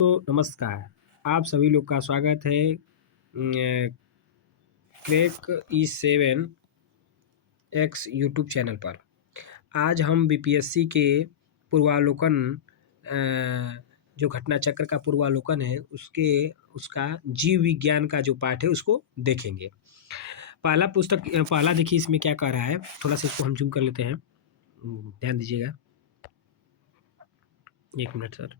तो नमस्कार, आप सभी लोग का स्वागत है crack e7 x YouTube channel पर। आज हम बीपीएससी के पूर्वावलोकन जो घटना चक्र का पूर्वावलोकन है उसका जीव विज्ञान का जो पाठ है उसको देखेंगे। पहला देखिए इसमें क्या कह रहा है, थोड़ा सा इसको हम जूम कर लेते हैं, ध्यान दीजिएगा। 1 मिनट सर,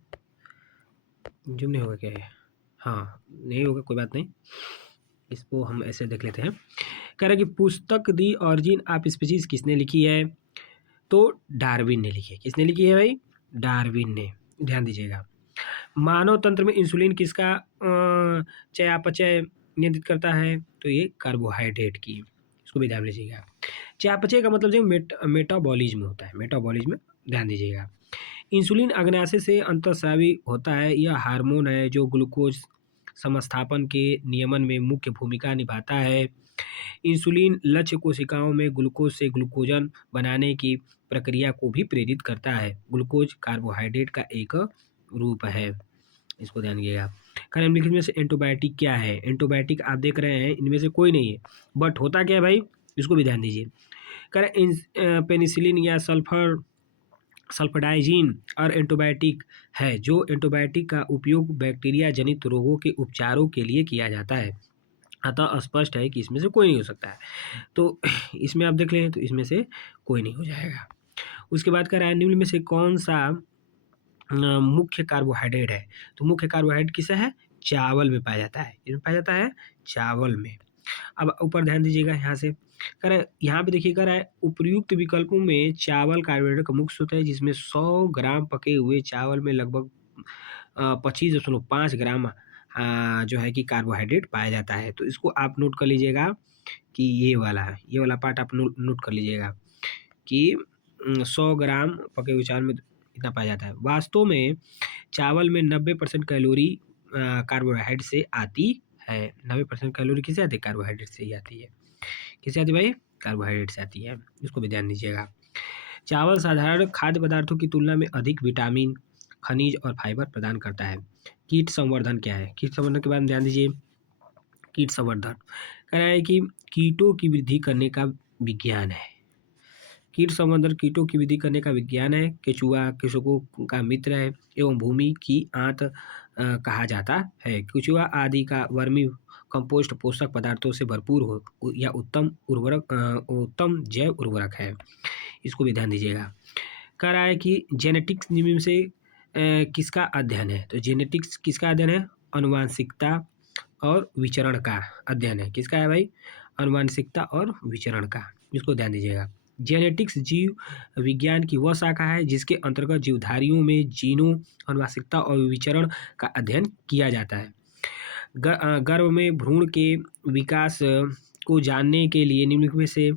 जूम नहीं होगा क्या है? हाँ, नहीं होगा, कोई बात नहीं, इसको हम ऐसे देख लेते हैं। कह रहा है कि पुस्तक दी ऑरिजिन ऑफ स्पीशीज किसने लिखी है? तो डार्विन ने लिखी है। किसने लिखी है भाई? डार्विन ने। ध्यान दीजिएगा। मानव तंत्र में इंसुलिन किसका चयापचय नियंत्रित करता है? तो ये कार्बोहाइड्रेट की, इसको भी ध्यान दीजिएगा। चयापचय का मतलब जो मेटाबॉलिज्म होता है, मेटाबॉलिज्म, ध्यान दीजिएगा। इंसुलिन अग्नाशय से अंतःस्रावी होता है। यह हार्मोन है जो ग्लूकोज समस्थापन के नियमन में मुख्य भूमिका निभाता है। इंसुलिन लक्ष्य कोशिकाओं में ग्लूकोज से ग्लूकोजन बनाने की प्रक्रिया को भी प्रेरित करता है। ग्लूकोज कार्बोहाइड्रेट का एक रूप है, इसको ध्यान दीजिएगा। निम्नलिखित में से एंटीबायोटिक क्या है? एंटीबायोटिक आप देख रहे हैं इनमें से कोई नहीं है, बट होता क्या है भाई, इसको भी ध्यान दीजिए। पेनिसिलिन या सल्फाडाइजिन और एंटीबायोटिक है। जो एंटीबायोटिक का उपयोग बैक्टीरिया जनित रोगों के उपचारों के लिए किया जाता है। अतः स्पष्ट है कि इसमें से कोई नहीं हो सकता है। तो इसमें आप देख लें तो इसमें से कोई नहीं हो जाएगा। उसके बाद कह रहा है निम्न में से कौन सा मुख्य कार्बोहाइड्रेट है? तो मुख्य कार्बोहाइड्रेट किसे है? चावल में पाया जाता है। इसमें पाया जाता है चावल में। अब ऊपर ध्यान दीजिएगा, यहाँ से कह रहा है, यहाँ पे देखिए, कह रहा है उपयुक्त विकल्पों में चावल कार्बोहाइड्रेट का मुख्य स्रोत है, जिसमें 100 ग्राम पके हुए चावल में लगभग 25.5 ग्राम जो है कि कार्बोहाइड्रेट पाया जाता है। तो इसको आप नोट कर लीजिएगा कि ये वाला पार्ट आप नोट कर लीजिएगा कि 100 ग्राम पके हुए चावल में इतना पाया जाता है। वास्तव में चावल में 90% कैलोरी कार्बोहाइड्रेट से आती है। 90% कैलोरी किससे आती है? कार्बोहाइड्रेट से ही आती है। किससे आती है भाई? कार्बोहाइड्रेट से आती है। इसको भी ध्यान दीजिएगा। चावल साधारण खाद्य पदार्थों की तुलना में अधिक विटामिन, खनिज और फाइबर प्रदान करता है। कीट संवर्धन क्या है? कीट संवर्धन के बारे में ध्यान दीजिए। कीट संवर्धन कह रहा है कि कीटों की वृद्धि करने का विज्ञान है। कीट संवर्धन कीटों की वृद्धि करने का विज्ञान है। केचुआ कृषकों का मित्र है एवं भूमि की आंत कहा जाता है। केचुआ आदि का वर्मी कंपोस्ट पोषक पदार्थों से भरपूर हो या उत्तम जैव उर्वरक है। इसको भी ध्यान दीजिएगा। कह रहा है कि जेनेटिक्स निम्न में से किसका अध्ययन है? तो जेनेटिक्स किसका अध्ययन है? अनुवांशिकता और विचरण का अध्ययन है। किसका है भाई? अनुवांशिकता और विचरण का। इसको ध्यान दीजिएगा। जेनेटिक्स जीव विज्ञान की वह शाखा है जिसके अंतर्गत जीवधारियों में जीनों, अनुवांशिकता और विचरण का अध्ययन किया जाता है। गर्भ में भ्रूण के विकास को जानने के लिए निम्नलिखित में से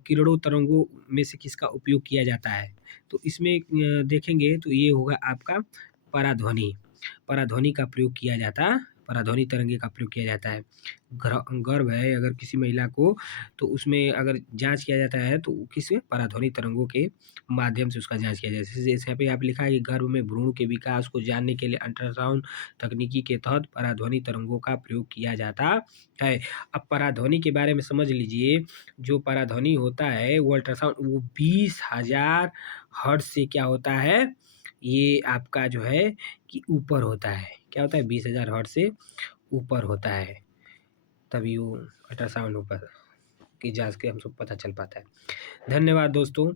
किरणों तरंगों में से किसका उपयोग किया जाता है? तो इसमें देखेंगे तो ये होगा आपका पराध्वनि। पराध्वनि का प्रयोग किया जाता है, पराध्वनि तरंगे का प्रयोग किया जाता है। गर्भ है अगर किसी महिला को, तो उसमें अगर जांच किया जाता है तो किसमें? पराध्वनि तरंगों के माध्यम से उसका जांच किया जाता है। जैसे यहाँ पे आप लिखा है कि गर्भ में भ्रूण के विकास को जानने के लिए अल्ट्रासाउंड तकनीकी के तहत पराध्वनि तरंगों का प्रयोग किया जाता है। अब पराध्वनि के बारे में समझ लीजिए। जो पराध्वनि होता है वो अल्ट्रासाउंड, वो 20,000 हर्ट्ज से क्या होता है, ये आपका जो है कि ऊपर होता है। क्या होता है? 20,000 हर्ट्ज से ऊपर होता है, तभी वो अल्ट्रासाउंड ऊपर की जांच के हमको पता चल पाता है। धन्यवाद दोस्तों।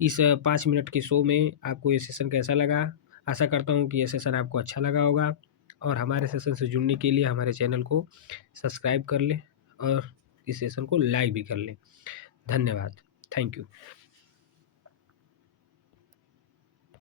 इस 5 मिनट के शो में आपको ये सेशन कैसा लगा? आशा करता हूँ कि ये सेशन आपको अच्छा लगा होगा, और हमारे सेशन से जुड़ने के लिए हमारे चैनल को सब्सक्राइब कर लें और इस सेशन को लाइक भी कर लें। धन्यवाद। Thank you.